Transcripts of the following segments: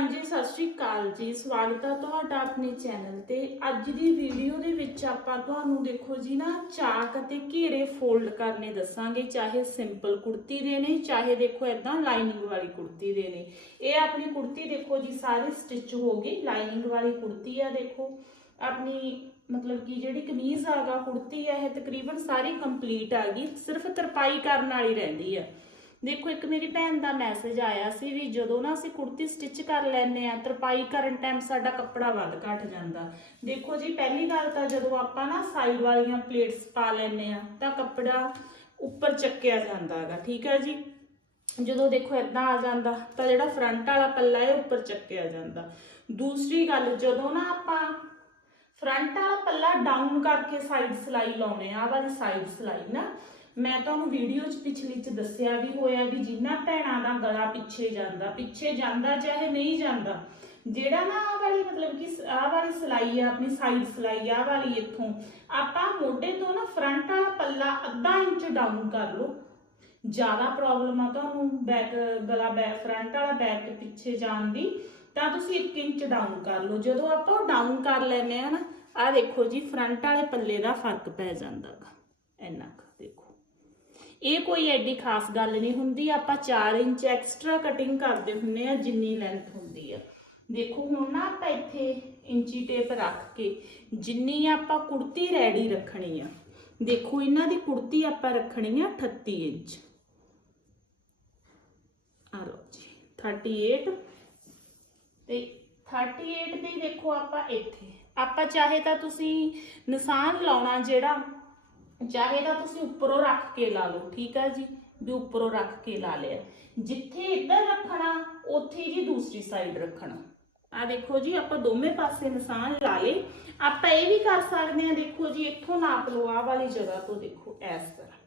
ਹਾਂਜੀ, ਸਤਿ ਸ਼੍ਰੀ ਅਕਾਲ ਜੀ। ਸਵਾਗਤ ਹੈ ਤੁਹਾਡਾ ਆਪਣੇ ਚੈਨਲ ਤੇ। ਅੱਜ ਦੀ ਵੀਡੀਓ ਦੇ ਵਿੱਚ ਆਪਾਂ ਤੁਹਾਨੂੰ ਦੇਖੋ ਜੀ ਨਾ, ਚਾਕ ਅਤੇ ਘੇਰੇ ਫੋਲਡ ਕਰਨੇ ਦੱਸਾਂਗੇ। ਚਾਹੇ ਸਿੰਪਲ ਕੁੜਤੀ ਦੇ ਨੇ, ਚਾਹੇ ਦੇਖੋ ਇਦਾਂ ਲਾਈਨਿੰਗ ਵਾਲੀ ਕੁੜਤੀ ਦੇ ਨੇ। ਇਹ ਆਪਣੀ ਕੁੜਤੀ ਦੇਖੋ ਜੀ, ਸਾਰੀ ਸਟਿਚ ਹੋ ਗਈ ਲਾਈਨਿੰਗ ਵਾਲੀ ਕੁੜਤੀ ਆ ਦੇਖੋ। ਆਪਣੀ ਮਤਲਬ ਕਿ ਜਿਹੜੀ ਕਮੀਜ਼ ਆਗਾ ਕੁੜਤੀ ਆ, ਇਹ ਤਕਰੀਬਨ ਸਾਰੀ ਕੰਪਲੀਟ ਆ ਗਈ। ਸਿਰਫ ਤਰਪਾਈ ਕਰਨ ਵਾਲੀ ਰਹਿੰਦੀ ਆ। ਦੇਖੋ, ਇੱਕ ਮੇਰੀ ਭੈਣ ਦਾ ਮੈਸੇਜ ਆਇਆ ਸੀ ਵੀ ਜਦੋਂ ਨਾ ਅਸੀਂ ਕੁੜਤੀ ਸਟਿਚ ਕਰ ਲੈਨੇ ਆ ਤਰਪਾਈ ਕਰਨ ਟਾਈਮ ਸਾਡਾ ਕੱਪੜਾ ਵੱਧ ਘਟ ਜਾਂਦਾ। ਦੇਖੋ ਜੀ, ਪਹਿਲੀ ਗੱਲ ਤਾਂ ਜਦੋਂ ਆਪਾਂ ਨਾ ਸਾਈਡ ਵਾਲੀਆਂ ਪਲੇਟਸ ਪਾ ਲੈਨੇ ਆ ਤਾਂ ਕੱਪੜਾ ਉੱਪਰ ਚੱਕਿਆ ਜਾਂਦਾ ਹੈਗਾ, ਠੀਕ ਹੈ ਜੀ? ਜਦੋਂ ਦੇਖੋ ਇਦਾਂ ਆ ਜਾਂਦਾ, ਤਾਂ ਜਿਹੜਾ ਫਰੰਟ ਵਾਲਾ ਪੱਲਾ ਹੈ, ਉੱਪਰ ਚੱਕਿਆ ਜਾਂਦਾ। ਦੂਸਰੀ ਗੱਲ, ਜਦੋਂ ਨਾ ਆਪਾਂ ਫਰੰਟ ਵਾਲਾ ਪੱਲਾ ਡਾਊਨ ਕਰਕੇ ਸਾਈਡ ਸਲਾਈ ਲਾਉਣੇ ਆ ਆਹ ਵਾਲੀ ਸਾਈਡ ਸਲਾਈ ਨਾ ਮੈਂ ਤੁਹਾਨੂੰ ਵੀਡੀਓ 'ਚ ਪਿਛਲੀ 'ਚ ਦੱਸਿਆ ਵੀ ਹੋਇਆ ਵੀ ਜਿੰਨਾ ਭੈਣਾਂ ਦਾ ਗਲਾ ਪਿੱਛੇ ਜਾਂਦਾ ਪਿੱਛੇ ਜਾਂਦਾ ਚਾਹੇ ਨਹੀਂ ਜਾਂਦਾ, ਜਿਹੜਾ ਨਾ ਆਹ ਵਾਲੀ ਮਤਲਬ ਕਿ ਆਹ ਵਾਲੀ ਸਲਾਈ ਆ, ਆਪਣੀ ਸਾਈਡ ਸਲਾਈ ਆਹ ਵਾਲੀ ਇੱਥੋਂ, ਆਪਾਂ ਮੋਢੇ ਤੋਂ ਨਾ ਫਰੰਟ ਵਾਲਾ ਪੱਲਾ ਅੱਧਾ ਇੰਚ ਡਾਊਨ ਕਰ ਲਓ। ਜ਼ਿਆਦਾ ਪ੍ਰੋਬਲਮ ਆ ਤੁਹਾਨੂੰ ਬੈਕ ਗਲਾ ਬੈਕ ਫਰੰਟ ਵਾਲਾ ਬੈਕ ਪਿੱਛੇ ਜਾਣ ਦੀ, ਤਾਂ ਤੁਸੀਂ 1 ਇੰਚ ਡਾਊਨ ਕਰ ਲਓ। ਜਦੋਂ ਆਪਾਂ ਉਹ ਡਾਊਨ ਕਰ ਲੈਨੇ ਆ ਨਾ, ਆਹ ਦੇਖੋ ਜੀ ਫਰੰਟ ਵਾਲੇ ਪੱਲੇ ਦਾ ਫ਼ਰਕ ਪੈ ਜਾਂਦਾ ਜਾਂਦਾਗਾ। ਇੰਨਾ ਕੁ। ਇਹ ਕੋਈ ਐਡੀ ਖਾਸ ਗੱਲ ਨਹੀਂ ਹੁੰਦੀ, ਆਪਾਂ 4 ਇੰਚ ਐਕਸਟਰਾ ਕਟਿੰਗ ਕਰਦੇ ਹੁੰਨੇ ਆ ਜਿੰਨੀ ਲੈਂਥ ਹੁੰਦੀ ਆ। ਦੇਖੋ, ਹੁਣ ਨਾ ਆਪਾਂ ਇੱਥੇ ਇੰਚੀ ਟੇਪ ਰੱਖ ਕੇ ਜਿੰਨੀ ਆਪਾਂ ਕੁੜਤੀ ਰੈਡੀ ਰੱਖਣੀ ਆ, ਦੇਖੋ ਇਹਨਾਂ ਦੀ ਕੁੜਤੀ ਆਪਾਂ ਰੱਖਣੀ ਆ 38 ਇੰਚ। ਆ ਲਓ ਜੀ 38 ਤੇ 38 ਦੀ ਦੇਖੋ ਆਪਾਂ ਇੱਥੇ, ਆਪਾਂ ਚਾਹੇ ਤਾਂ ਤੁਸੀਂ ਨਿਸ਼ਾਨ ਲਾਉਣਾ ਜਿਹੜਾ ਚਾਹੇ ਤਾਂ ਤੁਸੀਂ ਉੱਪਰੋਂ ਰੱਖ ਕੇ ਲਾ ਲਓ, ਠੀਕ ਆ ਜੀ? ਵੀ ਉੱਪਰੋਂ ਰੱਖ ਕੇ ਲਾ ਲਿਆ। ਜਿੱਥੇ ਇੱਧਰ ਰੱਖਣਾ, ਉੱਥੇ ਜੀ ਦੂਸਰੀ ਸਾਈਡ ਰੱਖਣਾ। ਆ ਦੇਖੋ ਜੀ, ਆਪਾਂ ਦੋਵੇਂ ਪਾਸੇ ਨਿਸ਼ਾਨ ਲਾ ਲਏ। ਆਪਾਂ ਇਹ ਵੀ ਕਰ ਸਕਦੇ ਆ ਦੇਖੋ ਜੀ, ਇੱਥੋਂ ਨਾਪ ਲਓ, ਆਹ ਵਾਲੀ ਜਗ੍ਹਾ ਤੋਂ ਦੇਖੋ, ਇਸ ਤਰ੍ਹਾਂ।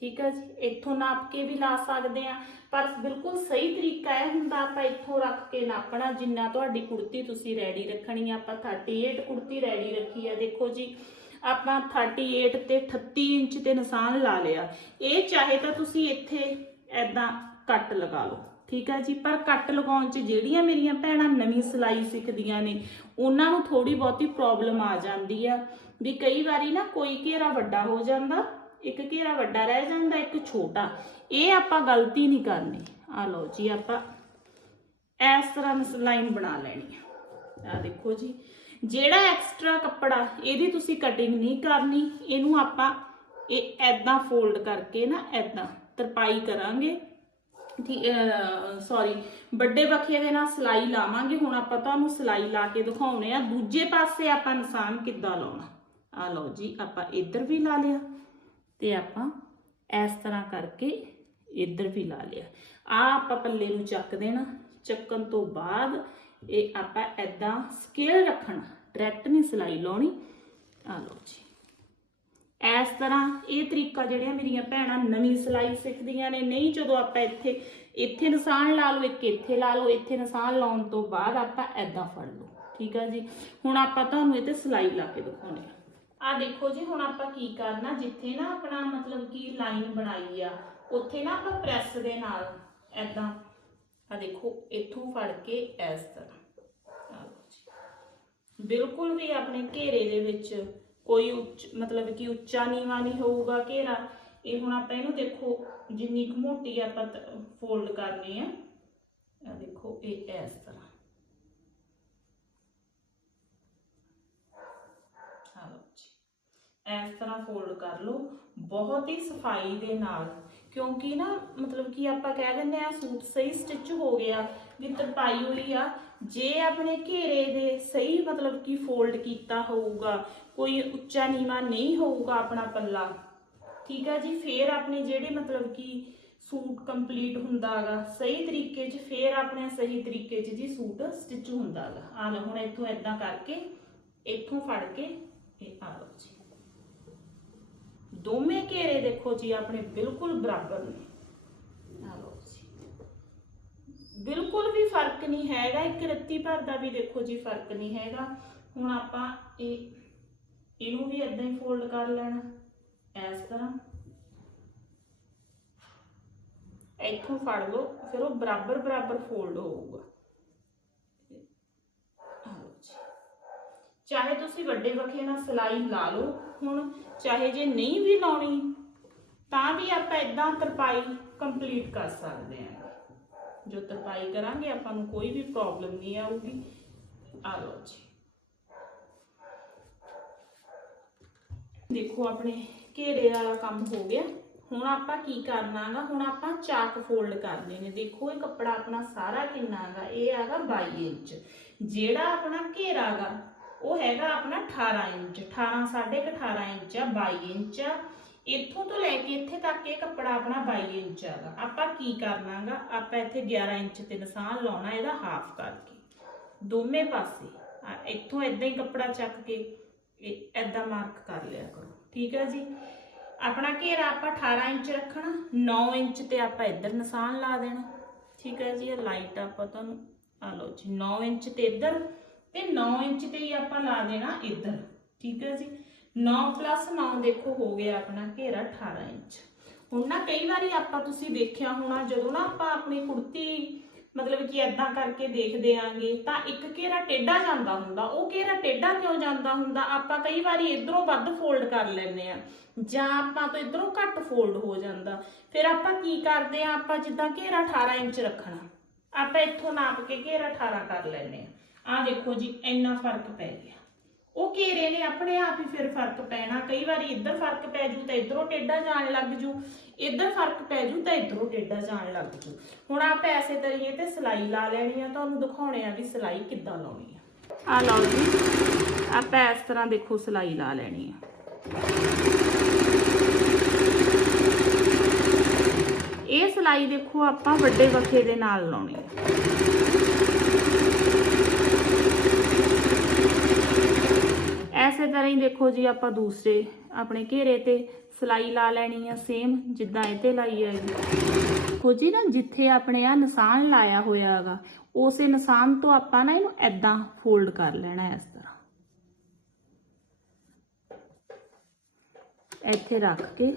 ਠੀਕ ਹੈ ਜੀ? ਇੱਥੋਂ ਨਾਪ ਕੇ ਵੀ ਲਾ ਸਕਦੇ ਆ ਪਰ ਬਿਲਕੁਲ ਸਹੀ ਤਰੀਕਾ ਇਹ ਹੁੰਦਾ, ਆਪਾਂ ਇੱਥੋਂ ਰੱਖ ਕੇ ਨਾਪਣਾ। ਜਿੰਨਾ ਤੁਹਾਡੀ ਕੁੜਤੀ ਤੁਸੀਂ ਰੈਡੀ ਰੱਖਣੀ ਆ, ਆਪਾਂ 38 ਕੁੜਤੀ ਰੈਡੀ ਰੱਖੀ ਆ, ਦੇਖੋ ਜੀ। ਆਪਾਂ 38 ਤੇ 38 ਇੰਚ ਤੇ ਨਿਸ਼ਾਨ ਲਾ ਲਿਆ। ਇਹ ਚਾਹੇ ਤਾਂ ਤੁਸੀਂ ਇੱਥੇ ਐਦਾਂ ਕੱਟ ਲਗਾ ਲਓ, ਠੀਕ ਹੈ ਜੀ? ਪਰ ਕੱਟ ਲਗਾਉਣ 'ਚ ਜਿਹੜੀਆਂ ਮੇਰੀਆਂ ਭੈਣਾਂ ਨਵੀਂ ਸਿਲਾਈ ਸਿੱਖਦੀਆਂ ਨੇ, ਉਹਨਾਂ ਨੂੰ ਥੋੜੀ ਬਹੁਤੀ ਪ੍ਰੋਬਲਮ ਆ ਜਾਂਦੀ ਆ। ਵੀ ਕਈ ਵਾਰੀ ਨਾ ਕੋਈ ਘੇਰਾ ਵੱਡਾ ਹੋ ਜਾਂਦਾ, ਇੱਕ ਘੇਰਾ ਵੱਡਾ ਰਹਿ ਜਾਂਦਾ, ਇੱਕ ਛੋਟਾ। ਇਹ ਆਪਾਂ ਗਲਤੀ ਨਹੀਂ ਕਰਨੀ। ਆ ਲਓ ਜੀ, ਆਪਾਂ ਇਸ ਤਰ੍ਹਾਂ ਲਾਈਨ ਬਣਾ ਲੈਣੀ ਆ। ਆ ਦੇਖੋ ਜੀ। ਜਿਹੜਾ ਐਕਸਟਰਾ ਕੱਪੜਾ ਇਹਦੀ ਤੁਸੀਂ ਕਟਿੰਗ ਨਹੀਂ ਕਰਨੀ, ਇਹਨੂੰ ਆਪਾਂ ਇਹ ਐਦਾਂ ਫੋਲਡ ਕਰਕੇ ਨਾ ਐਦਾਂ ਤਰਪਾਈ ਕਰਾਂਗੇ। ਠੀਕ ਸੌਰੀ ਵੱਡੇ ਬਖੇ ਦੇ ਨਾਲ ਸਲਾਈ ਲਾਵਾਂਗੇ। ਹੁਣ ਆਪਾਂ ਤੁਹਾਨੂੰ ਸਲਾਈ ਲਾ ਕੇ ਦਿਖਾਉਣੇ ਆ। ਦੂਜੇ ਪਾਸੇ ਆਪਾਂ ਨਿਸ਼ਾਨ ਕਿੱਦਾਂ ਲਾਉਣਾ? ਆ ਲਓ ਜੀ, ਆਪਾਂ ਇੱਧਰ ਵੀ ਲਾ ਲਿਆ ਤੇ ਆਪਾਂ ਇਸ ਤਰ੍ਹਾਂ ਕਰਕੇ ਇੱਧਰ ਵੀ ਲਾ ਲਿਆ। ਆ ਆਪਾਂ ਪੱਲੇ ਨੂੰ ਚੱਕ ਦੇਣਾ। ਚੱਕਣ ਤੋਂ ਬਾਅਦ ਇਹ ਆਪਾਂ ਐਦਾਂ ਸਕੇਲ ਰੱਖਣਾ। ਡਾਇਰੈਕਟ ਨਹੀਂ ਸਿਲਾਈ ਲਾਉਣੀ। ਆ ਲਓ ਜੀ। ਇਸ ਤਰ੍ਹਾਂ ਇਹ ਤਰੀਕਾ ਜਿਹੜੀਆਂ ਮੇਰੀਆਂ ਭੈਣਾਂ ਨਵੀਂ ਸਿਲਾਈ ਸਿੱਖਦੀਆਂ ਨੇ, ਨਹੀਂ ਜਦੋਂ ਆਪਾਂ ਇੱਥੇ ਇੱਥੇ ਨਿਸ਼ਾਨ ਲਾ ਲਓ, ਇੱਕ ਇੱਥੇ ਲਾ ਲਓ, ਇੱਥੇ ਨਿਸ਼ਾਨ ਲਾਉਣ ਤੋਂ ਬਾਅਦ ਆਪਾਂ ਐਦਾਂ ਫੜ ਲਓ। ਠੀਕ ਆ ਜੀ? ਹੁਣ ਆਪਾਂ ਤੁਹਾਨੂੰ ਇਹ ਤੇ ਸਿਲਾਈ ਲਾ ਕੇ ਦਿਖਾਉਣੇ ਆ। ਆ ਦੇਖੋ ਜੀ, ਹੁਣ ਆਪਾਂ ਕੀ ਕਰਨਾ, ਜਿੱਥੇ ਨਾ ਆਪਣਾ ਮਤਲਬ ਕਿ ਲਾਈਨ ਬਣਾਈ ਆ, ਉੱਥੇ ਨਾ ਆਪਾਂ ਪ੍ਰੈਸ ਦੇ ਨਾਲ ਐਦਾਂ ਆ ਦੇਖੋ, ਇੱਥੋਂ ਫੜ ਕੇ ਇਸ ਤਰ੍ਹਾਂ। ਬਿਲਕੁਲ ਵੀ ਆਪਣੇ ਘੇਰੇ ਦੇ ਵਿੱਚ ਕੋਈ ਉੱਚ, ਮਤਲਬ ਕਿ ਉੱਚਾ ਨੀਵਾ ਨਹੀਂ ਹੋਊਗਾ ਘੇਰਾ। ਇਹ ਹੁਣ ਆਪਾਂ ਇਹਨੂੰ ਦੇਖੋ, ਜਿੰਨੀ ਕੁ ਮੋਟੀ ਆਪਾਂ ਫੋਲਡ ਕਰਨੀ ਆ। ਆ ਦੇਖੋ, ਇਹ ਇਸ ਤਰ੍ਹਾਂ। ਇਸ ਤਰ੍ਹਾਂ ਫੋਲਡ ਕਰ ਲਓ। ਬਹੁਤ ਹੀ ਸਫ਼ਾਈ ਦੇ ਨਾਲ। ਕਿਉਂਕਿ ਨਾ, ਮਤਲਬ ਕਿ ਆਪਾਂ ਕਹਿ ਦਿੰਦੇ ਆ, ਸੂਟ ਸਹੀ ਸਟਿਚ ਹੋ ਗਿਆ, ਵੀ ਤਰਪਾਈ ਹੋਈ ਆ ਜੇ ਆਪਣੇ ਘੇਰੇ ਦੇ ਸਹੀ ਮਤਲਬ ਕਿ ਫੋਲਡ ਕੀਤਾ ਹੋਊਗਾ, ਕੋਈ ਉੱਚਾ ਨੀਵਾ ਨਹੀਂ ਹੋਊਗਾ ਆਪਣਾ ਪੱਲਾ, ਠੀਕ ਆ ਜੀ? ਫੇਰ ਆਪਣੇ ਜਿਹੜੇ ਮਤਲਬ ਕਿ ਸੂਟ ਕੰਪਲੀਟ ਹੁੰਦਾਗਾ, ਸਹੀ ਤਰੀਕੇ 'ਚ, ਫੇਰ ਆਪਣੇ ਸਹੀ ਤਰੀਕੇ 'ਚ ਜੀ ਸੂਟ ਸਟਿਚ ਹੁੰਦਾਗਾ। ਆ ਲਓ, ਹੁਣ ਇੱਥੋਂ ਇਦਾਂ ਕਰਕੇ, ਇੱਥੋਂ ਫੜ ਕੇ, ਇਹ ਆ ਲਓ ਜੀ। ਦੋਵੇਂ ਘੇਰੇ ਦੇਖੋ ਜੀ ਆਪਣੇ ਬਿਲਕੁਲ ਬਰਾਬਰ ਨੇ। ਆ ਲਓ ਬਿਲਕੁਲ ਵੀ ਫ਼ਰਕ ਨਹੀਂ ਹੈਗਾ, ਇੱਕ ਰੱਤੀ ਭਰ ਦਾ ਵੀ ਦੇਖੋ ਜੀ ਫ਼ਰਕ ਨਹੀਂ ਹੈਗਾ। ਹੁਣ ਆਪਾਂ ਇਹ, ਇਹਨੂੰ ਵੀ ਇਦਾਂ ਹੀ ਫੋਲਡ ਕਰ ਲੈਣਾ, ਇਸ ਤਰ੍ਹਾਂ। ਇੱਥੋਂ ਫੜ ਲਓ, ਫਿਰ ਉਹ ਬਰਾਬਰ ਬਰਾਬਰ ਫੋਲਡ ਹੋਊਗਾ। ਚਾਹੇ ਤੁਸੀਂ ਵੱਡੇ ਵੱਖੇ ਨਾਲ ਸਲਾਈ ਲਾ ਲਓ, ਹੁਣ ਚਾਹੇ ਜੇ ਨਹੀਂ ਵੀ ਲਾਉਣੀ, ਤਾਂ ਵੀ ਆਪਾਂ ਇਦਾਂ ਤਰਪਾਈ ਕੰਪਲੀਟ ਕਰ ਸਕਦੇ ਹਾਂ। ਜੋ ਤਰਪਾਈ ਕਰਾਂਗੇ, ਆਪਾਂ ਨੂੰ ਕੋਈ ਵੀ ਪ੍ਰੋਬਲਮ ਨਹੀਂ ਆਊਗੀ। ਆ ਲਓ ਜੀ। ਦੇਖੋ, ਆਪਣੇ ਘੇਰੇ ਵਾਲਾ ਕੰਮ ਹੋ ਗਿਆ। ਹੁਣ ਆਪਾਂ ਕੀ ਕਰਨਾਗਾ ਹੁਣ ਆਪਾਂ ਚਾਕ ਫੋਲਡ ਕਰਨੇ ਨੇ। ਦੇਖੋ, ਇਹ ਕੱਪੜਾ ਆਪਣਾ ਸਾਰਾ ਕਿੰਨਾ ਹੈਗਾ? ਇਹ ਹੈਗਾ 22 ਇੰਚ। ਜਿਹੜਾ ਆਪਣਾ ਘੇਰਾ ਗਾ ਉਹ ਹੈਗਾ ਆਪਣਾ 18 ਇੰਚ। 18 18.5 ਇੰਚ ਆ 22 ਇੰਚ ਆ। ਇੱਥੋਂ ਤੋਂ ਲੈ ਕੇ ਇੱਥੇ ਤੱਕ ਇਹ ਕੱਪੜਾ ਆਪਣਾ 22 ਇੰਚ ਹੈਗਾ। ਆਪਾਂ ਕੀ ਕਰਨਾਗਾ? ਆਪਾਂ ਇੱਥੇ 11 ਇੰਚ ਤੇ ਨਿਸ਼ਾਨ ਲਾਉਣਾ, ਇਹਦਾ ਹਾਫ ਕਰਕੇ। ਦੋਵੇਂ ਪਾਸੇ। ਇੱਥੋਂ ਇਦਾਂ ਹੀ ਕੱਪੜਾ ਚੱਕ ਕੇ ਇਹ ਐਦਾਂ ਮਾਰਕ ਕਰ ਲਿਆ ਕਰੋ। ਠੀਕ ਹੈ ਜੀ? ਆਪਣਾ ਘੇਰਾ ਆਪਾਂ 18 ਇੰਚ ਰੱਖਣਾ 9 ਇੰਚ ਤੇ ਆਪਾਂ ਇੱਧਰ ਨਿਸ਼ਾਨ ਲਾ ਦੇਣਾ। ਠੀਕ ਹੈ ਜੀ? ਇਹ ਲਾਈਟ ਆਪਾਂ ਤੁਹਾਨੂੰ, ਆ ਲਓ ਜੀ 9 ਇੰਚ ਤੇ ਇੱਧਰ ਤੇ 9 ਇੰਚ ਤੇ ਹੀ ਆਪਾਂ ਲਾ ਦੇਣਾ ਇੱਧਰ। ਠੀਕ ਹੈ ਜੀ? 9 9 ਦੇਖੋ ਹੋ ਗਿਆ ਆਪਣਾ ਘੇਰਾ 18 ਇੰਚ। ਹੁਣ ਨਾ ਕਈ ਵਾਰੀ ਆਪਾਂ ਤੁਸੀਂ ਦੇਖਿਆ ਹੋਣਾ, ਜਦੋਂ ਨਾ ਆਪਾਂ ਆਪਣੀ ਕੁੜਤੀ ਮਤਲਬ ਕਿ ਐਦਾਂ ਕਰਕੇ ਦੇਖਦੇ ਆਂਗੇ, ਤਾਂ ਇੱਕ ਘੇਰਾ ਟੇਢਾ ਜਾਂਦਾ ਹੁੰਦਾ। ਉਹ ਘੇਰਾ ਟੇਢਾ ਕਿਉਂ ਜਾਂਦਾ ਹੁੰਦਾ? ਆਪਾਂ ਕਈ ਵਾਰੀ ਇਧਰੋਂ ਵੱਧ ਫੋਲਡ ਕਰ ਲੈਂਦੇ ਆ, ਜਾਂ ਆਪਾਂ ਤੋਂ ਇਧਰੋਂ ਘੱਟ ਫੋਲਡ ਹੋ ਜਾਂਦਾ। ਫਿਰ ਆਪਾਂ ਕੀ ਕਰਦੇ ਆ? ਆਪਾਂ ਜਿੱਦਾਂ ਘੇਰਾ 18 ਇੰਚ ਰੱਖਣਾ। ਆਪਾਂ ਇੱਥੋਂ ਨਾਪ ਕੇ ਘੇਰਾ 18 ਕਰ ਲੈਂਦੇ ਆ। ਆਹ ਦੇਖੋ ਜੀ, ਇੰਨਾ ਫ਼ਰਕ ਪੈ ਗਿਆ। ਉਹ ਘੇਰੇ ਨੇ ਆਪਣੇ ਆਪ ਹੀ ਫਿਰ ਫ਼ਰਕ ਪੈਣਾ। ਕਈ ਵਾਰੀ ਇੱਧਰ ਫ਼ਰਕ ਪੈ ਜੂ ਤਾਂ ਇਧਰੋਂ ਟੇਢਾ ਜਾਣ ਲੱਗ ਜੂ। ਇੱਧਰ ਫ਼ਰਕ ਪੈ ਜੂ ਤਾਂ ਇਧਰੋਂ ਟੇਢਾ ਜਾਣ ਲੱਗ ਜੂ। ਹੁਣ ਆਪਾਂ ਐਸੇ ਤਰੀਕੇ ਤੇ ਸਿਲਾਈ ਲਾ ਲੈਣੀ ਆ। ਤੁਹਾਨੂੰ ਦਿਖਾਉਣੇ ਆ ਵੀ ਸਿਲਾਈ ਕਿੱਦਾਂ ਲਾਉਣੀ ਆ। ਆ ਲਓ ਜੀ ਆਪਾਂ ਇਸ ਤਰ੍ਹਾਂ ਦੇਖੋ ਸਿਲਾਈ ਲਾ ਲੈਣੀ ਆ। ਇਹ ਸਿਲਾਈ ਦੇਖੋ ਆਪਾਂ ਵੱਡੇ ਵਖੇ ਦੇ ਨਾਲ ਲਾਉਣੀ ਆ। ਐਸੇ ਤਰ੍ਹਾਂ ਹੀ ਦੇਖੋ ਜੀ ਆਪਾਂ ਦੂਸਰੇ ਆਪਣੇ ਘੇਰੇ ਤੇ ਸਿਲਾਈ ਲਾ ਲੈਣੀ ਆ ਸੇਮ ਜਿੱਦਾਂ ਇਹ ਤੇ ਲਾਈ ਹੈਗੀ ਦੇਖੋ ਜੀ ਨਾ, ਜਿੱਥੇ ਆਪਣੇ ਆ ਨਿਸ਼ਾਨ ਲਾਇਆ ਹੋਇਆ ਹੈਗਾ, ਉਸੇ ਨਿਸ਼ਾਨ ਤੋਂ ਆਪਾਂ ਨਾ ਇਹਨੂੰ ਐਦਾਂ ਫੋਲਡ ਕਰ ਲੈਣਾ ਇਸ ਤਰ੍ਹਾਂ। ਇੱਥੇ ਰੱਖ ਕੇ।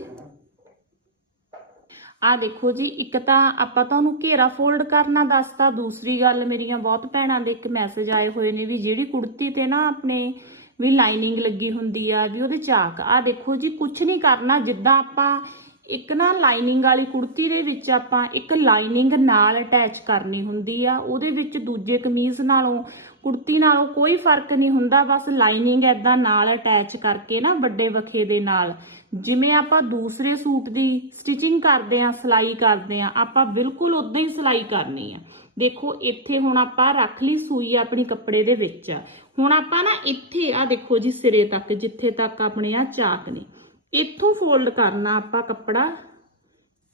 ਆ ਦੇਖੋ ਜੀ, ਇੱਕ ਤਾਂ ਆਪਾਂ ਤੁਹਾਨੂੰ ਘੇਰਾ ਫੋਲਡ ਕਰਨਾ ਦੱਸਤਾ। ਦੂਸਰੀ ਗੱਲ, ਮੇਰੀਆਂ ਬਹੁਤ ਭੈਣਾਂ ਦੇ ਇੱਕ ਮੈਸੇਜ ਆਏ ਹੋਏ ਨੇ ਵੀ ਜਿਹੜੀ ਕੁੜਤੀ ਤੇ ਨਾ ਆਪਣੇ ਵੀ ਲਾਈਨਿੰਗ ਲੱਗੀ ਹੁੰਦੀ ਆ, ਵੀ ਉਹਦੇ ਚਾਕ ਆ ਦੇਖੋ ਜੀ ਕੁਝ ਨਹੀਂ ਕਰਨਾ, ਜਿੱਦਾਂ ਆਪਾਂ ਇੱਕ ਨਾ ਲਾਈਨਿੰਗ ਵਾਲੀ ਕੁੜਤੀ ਦੇ ਵਿੱਚ ਆਪਾਂ ਇੱਕ ਲਾਈਨਿੰਗ ਨਾਲ ਅਟੈਚ ਕਰਨੀ ਹੁੰਦੀ ਆ, ਉਹਦੇ ਵਿੱਚ ਦੂਜੇ ਕਮੀਜ਼ ਨਾਲੋਂ, ਕੁੜਤੀ ਨਾਲੋਂ ਕੋਈ ਫ਼ਰਕ ਨਹੀਂ ਹੁੰਦਾ, ਬਸ ਲਾਈਨਿੰਗ ਐਦਾਂ ਨਾਲ ਅਟੈਚ ਕਰਕੇ ਨਾ ਵੱਡੇ ਵਖੇ ਦੇ ਨਾਲ। ਜਿਵੇਂ ਆਪਾਂ ਦੂਸਰੇ ਸੂਟ ਦੀ ਸਟਿਚਿੰਗ ਕਰਦੇ ਆ ਸਿਲਾਈ ਕਰਦੇ ਆ ਆਪਾਂ ਬਿਲਕੁਲ ਉਦਾਂ ਹੀ ਸਿਲਾਈ ਕਰਨੀ ਆ। ਦੇਖੋ, ਇੱਥੇ ਹੁਣ ਆਪਾਂ ਰੱਖ ਲਈ ਸੂਈ ਆਪਣੀ ਕੱਪੜੇ ਦੇ ਵਿੱਚ ਹੁਣ ਆਪਾਂ ਨਾ ਇੱਥੇ ਆ ਦੇਖੋ ਜੀ ਸਿਰੇ ਤੱਕ, ਜਿੱਥੇ ਤੱਕ ਆਪਣੇ ਆ ਚਾਕ ਨੇ। ਇੱਥੋਂ ਫੋਲਡ ਕਰਨਾ ਆਪਾਂ ਕੱਪੜਾ,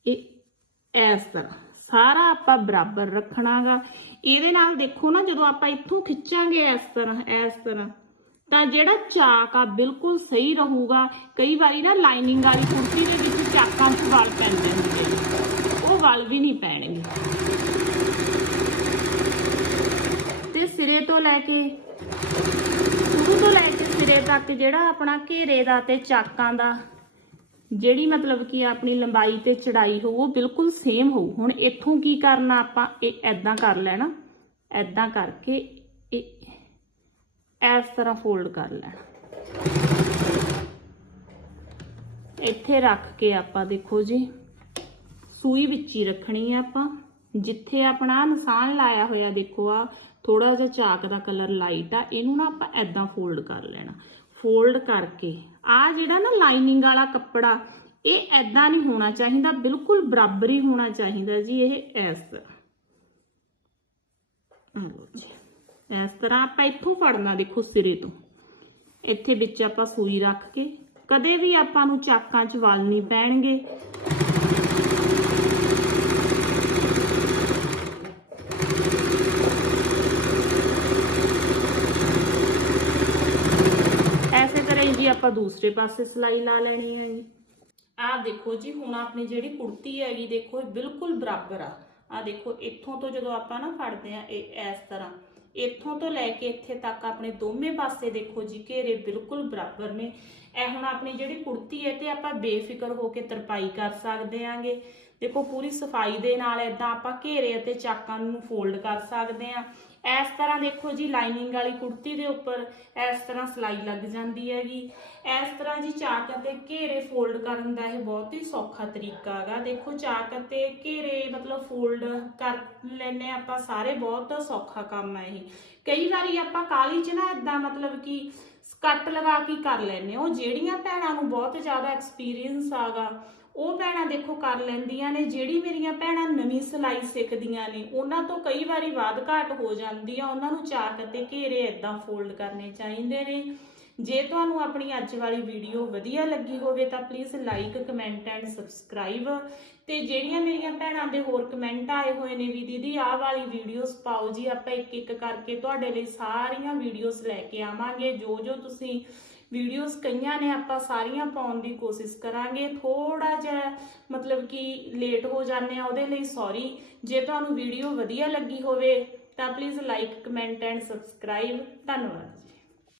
ਇਹ ਇਸ ਤਰ੍ਹਾਂ। ਸਾਰਾ ਆਪਾਂ ਬਰਾਬਰ ਰੱਖਣਾਗਾ। ਇਹਦੇ ਨਾਲ ਦੇਖੋ ਨਾ, ਜਦੋਂ ਆਪਾਂ ਇੱਥੋਂ ਖਿੱਚਾਂਗੇ ਇਸ ਤਰ੍ਹਾਂ ਇਸ ਤਰ੍ਹਾਂ। ਤਾਂ ਜਿਹੜਾ ਚਾਕ ਆ ਬਿਲਕੁਲ ਸਹੀ ਰਹੂਗਾ। ਕਈ ਵਾਰੀ ਨਾ ਲਾਈਨਿੰਗ ਵਾਲੀ ਕੁਰਤੀ ਦੇ ਵਿੱਚ ਚਾਕਾਂ 'ਚ ਵਲ ਪੈਂਦੇ ਹੁੰਦੇ ਨੇ। ਉਹ ਵਲ ਵੀ ਨਹੀਂ ਪੈਣਗੇ। ਤੇ ਸਿਰੇ ਤੋਂ ਲੈ ਕੇ ਸ਼ੁਰੂ ਤੋਂ ਲੈ ਕੇ ਸਿਰੇ ਤੱਕ ਜਿਹੜਾ ਆਪਣਾ ਘੇਰੇ ਦਾ ਤੇ ਚਾਕਾਂ ਦਾ, ਜਿਹੜੀ ਮਤਲਬ ਕਿ ਆਪਣੀ ਲੰਬਾਈ ਤੇ ਚੜਾਈ ਹੋਊ, ਉਹ ਬਿਲਕੁਲ ਸੇਮ ਹੋਊ। ਹੁਣ ਇੱਥੋਂ ਕੀ ਕਰਨਾ ਆਪਾਂ? ਇਹ ਐਦਾਂ ਕਰ ਲੈਣਾ। ਐਦਾਂ ਕਰਕੇ ਇਸ ਤਰ੍ਹਾਂ ਫੋਲਡ ਕਰ ਲੈਣਾ। ਇੱਥੇ ਰੱਖ ਕੇ ਆਪਾਂ ਦੇਖੋ ਜੀ, ਸੂਈ ਵਿੱਚ ਹੀ ਰੱਖਣੀ ਹੈ ਆਪਾਂ। ਜਿੱਥੇ ਆਪਣਾ ਨਿਸ਼ਾਨ ਲਾਇਆ ਹੋਇਆ ਦੇਖੋ ਆ ਥੋੜਾ ਜਿਹਾ ਚਾਕ ਦਾ ਕਲਰ ਲਾਈਟ ਆ, ਇਹਨੂੰ ਨਾ ਆਪਾਂ ਐਦਾਂ ਫੋਲਡ ਕਰ ਲੈਣਾ। ਫੋਲਡ ਕਰਕੇ ਆ ਜਿਹੜਾ ਨਾ ਲਾਈਨਿੰਗ ਵਾਲਾ ਕੱਪੜਾ, ਇਹ ਐਦਾਂ ਨਹੀਂ ਹੋਣਾ ਚਾਹੀਦਾ, ਬਿਲਕੁਲ ਬਰਾਬਰ ਹੀ ਹੋਣਾ ਚਾਹੀਦਾ ਜੀ, ਇਹ ਇਸ ਤਰ੍ਹਾਂ। ਜੀ। ਇਸ ਤਰ੍ਹਾਂ ਆਪਾਂ ਇੱਥੋਂ ਫੜਨਾ ਦੇਖੋ ਸਿਰੇ ਤੋਂ। ਇੱਥੇ ਵਿੱਚ ਆਪਾਂ ਸੂਈ ਰੱਖ ਕੇ ਕਦੇ ਵੀ ਆਪਾਂ ਨੂੰ ਚਾਕਾਂ 'ਚ ਵਲ ਨਹੀਂ ਪੈਣਗੇ। ਐਸੇ ਤਰ੍ਹਾਂ ਜੀ ਆਪਾਂ ਦੂਸਰੇ ਪਾਸੇ ਸਿਲਾਈ ਲਾ ਲੈਣੀ ਹੈ ਜੀ ਆਹ ਦੇਖੋ ਜੀ, ਹੁਣ ਆਪਣੀ ਜਿਹੜੀ ਕੁੜਤੀ ਹੈਗੀ ਦੇਖੋ, ਇਹ ਬਿਲਕੁਲ ਬਰਾਬਰ ਆ। ਆ ਦੇਖੋ, ਇੱਥੋਂ ਤੋਂ ਜਦੋਂ ਆਪਾਂ ਨਾ ਫੜਦੇ ਆ ਇਹ ਇਸ ਤਰ੍ਹਾਂ। ਇੱਥੋਂ ਤੋਂ ਲੈ ਕੇ ਇੱਥੇ ਤੱਕ ਆਪਣੇ ਦੋਵੇਂ ਪਾਸੇ ਦੇਖੋ ਜੀ, ਘੇਰੇ ਬਿਲਕੁਲ ਬਰਾਬਰ ਨੇ। ਇਹ ਹੁਣ ਆਪਣੀ ਜਿਹੜੀ ਕੁੜਤੀ ਹੈ ਤੇ ਆਪਾਂ ਬੇਫਿਕਰ ਹੋ ਕੇ ਤਰਪਾਈ ਕਰ ਸਕਦੇ ਆਂਗੇ। ਦੇਖੋ ਪੂਰੀ ਸਫ਼ਾਈ ਦੇ ਨਾਲ ਇਦਾਂ ਆਪਾਂ ਘੇਰੇ ਅਤੇ ਚਾਕਾਂ ਨੂੰ ਫੋਲਡ ਕਰ ਸਕਦੇ ਆ। ਇਸ ਤਰ੍ਹਾਂ ਦੇਖੋ ਜੀ ਲਾਈਨਿੰਗ ਵਾਲੀ ਕੁੜਤੀ ਦੇ ਉੱਪਰ ਇਸ ਤਰ੍ਹਾਂ ਸਲਾਈ ਲੱਗ ਜਾਂਦੀ ਹੈਗੀ। ਇਸ ਤਰ੍ਹਾਂ ਜੀ ਚਾਕ ਅਤੇ ਘੇਰੇ ਫੋਲਡ ਕਰਨ ਦਾ ਇਹ ਬਹੁਤ ਹੀ ਸੌਖਾ ਤਰੀਕਾ ਹੈਗਾ। ਦੇਖੋ, ਚਾਕ ਅਤੇ ਘੇਰੇ ਮਤਲਬ ਫੋਲਡ ਕਰ ਲੈਨੇ ਆਪਾਂ ਸਾਰੇ, ਬਹੁਤ ਸੌਖਾ ਕੰਮ ਹੈ ਇਹ। ਕਈ ਵਾਰੀ ਆਪਾਂ ਕਾਲੀ ਚ ਨਾ ਇਦਾਂ ਮਤਲਬ ਕਿ ਕੱਟ ਲਗਾ ਕੇ ਕਰ ਲੈਨੇ ਉਹ ਜਿਹੜੀਆਂ ਭੈਣਾਂ ਨੂੰ ਬਹੁਤ ਜ਼ਿਆਦਾ ਐਕਸਪੀਰੀਅੰਸ ਆਗਾ, ਉਹ ਭੈਣਾਂ ਦੇਖੋ ਕਰ ਲੈਂਦੀਆਂ ਨੇ। ਜਿਹੜੀ ਮੇਰੀਆਂ ਭੈਣਾਂ ਨਵੀਂ ਸਿਲਾਈ ਸਿੱਖਦੀਆਂ ਨੇ, ਉਹਨਾਂ ਤੋਂ ਕਈ ਵਾਰੀ ਵਾਧ ਘਾਟ ਹੋ ਜਾਂਦੀ ਆ। ਉਹਨਾਂ ਨੂੰ ਚਾਕ ਅਤੇ ਘੇਰੇ ਇਦਾਂ ਫੋਲਡ ਕਰਨੇ ਚਾਹੀਦੇ ਨੇ। ਜੇ ਤੁਹਾਨੂੰ ਆਪਣੀ ਅੱਜ ਵਾਲੀ ਵੀਡੀਓ ਵਧੀਆ ਲੱਗੀ ਹੋਵੇ ਤਾਂ please like comment and subscribe ਤੇ ਜਿਹੜੀਆਂ ਮੇਰੀਆਂ ਭੈਣਾਂ ਦੇ ਹੋਰ ਕਮੈਂਟ ਆਏ ਹੋਏ ਨੇ ਵੀ, ਦੀਦੀ, ਆਹ ਵਾਲੀ ਵੀਡੀਓਜ਼ ਪਾਓ ਜੀ, ਆਪਾਂ ਇੱਕ ਇੱਕ ਕਰਕੇ ਤੁਹਾਡੇ ਲਈ ਸਾਰੀਆਂ ਵੀਡੀਓਜ਼ ਲੈ ਕੇ ਆਵਾਂਗੇ। ਜੋ ਜੋ ਤੁਸੀਂ ਵੀਡੀਓਜ਼ ਕਈਆਂ ਨੇ, ਆਪਾਂ ਸਾਰੀਆਂ ਪਾਉਣ ਦੀ ਕੋਸ਼ਿਸ਼ ਕਰਾਂਗੇ। ਥੋੜਾ ਜਿਹਾ ਮਤਲਬ ਕਿ ਲੇਟ ਹੋ ਜਾਂਦੇ ਆ, ਉਹਦੇ ਲਈ ਸੌਰੀ ਜੇ ਤੁਹਾਨੂੰ ਵੀਡੀਓ ਵਧੀਆ ਲੱਗੀ ਹੋਵੇ, ਤਾਂ please like comment and subscribe ਧੰਨਵਾਦ।